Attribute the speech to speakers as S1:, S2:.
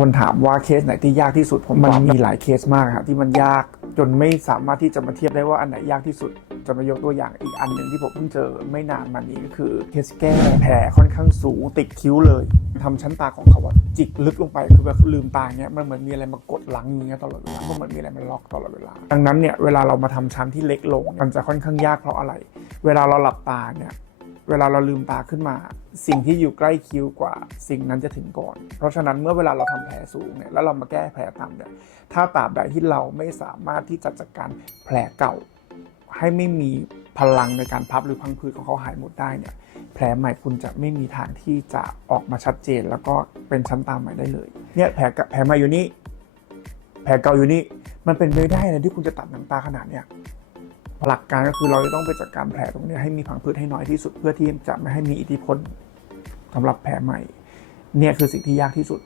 S1: คนถามว่าเคสไหนที่ยากที่สุดผมมันมีหลายเคสมากครับที่มันยากจนไม่สามารถที่จะมาเทียบได้ว่าอันไหนยากที่สุด จะมายกตัวอย่างอีกอันหนึ่งที่ผมเพิ่งเจอไม่นานมานี้ก็คือเคสแก้แผลค่อนข้างสูงติดคิ้วเลยทำชั้นตาของเขาอะจิกลึกลงไปคือแบบลืมตาเงี้ยมันเหมือนมีอะไรมากดหลังอย่างเงี้ยตลอดเวลามันเหมือนมีอะไรมาล็อกตลอดเวลาดังนั้นเนี่ยเวลาเรามาทำชั้นที่เล็กลง มันจะค่อนข้างยากเพราะอะไร เวลาเราหลับตาเนี่ย เวลาเราลืมตาขึ้นมา สิ่งที่อยู่ใกล้คิ้วกว่า สิ่งนั้นจะถึงก่อน เพราะฉะนั้นเมื่อเวลาเราทำแผลสูงเนี่ยแล้วเรามาแก้แผลต่ำเนี่ยถ้าตราบใดที่เราไม่สามารถที่จะจัดการแผลเก่า ให้ไม่มีพลังในการพับหรือพังผืดของเขาหายหมดได้เนี่ยแผลใหม่คุณจะไม่มีทางที่จะออกมาชัดเจน แล้วก็เป็นชั้นตาใหม่ได้เลยเนี่ยแผลแผลใหม่อยู่นี่แผลเก่าอยู่นี่มันเป็นไปได้เลยที่คุณจะตัดหนังตาขนาดเนี้ย หลักการก็คือเราจะต้องไปจัดการแผลตรงนี้ให้มีผังพืชให้น้อยที่สุด เพื่อที่จะไม่ให้มีอิทธิพลสำหรับแผลใหม่ เนี่ยคือสิ่งที่ยากที่สุด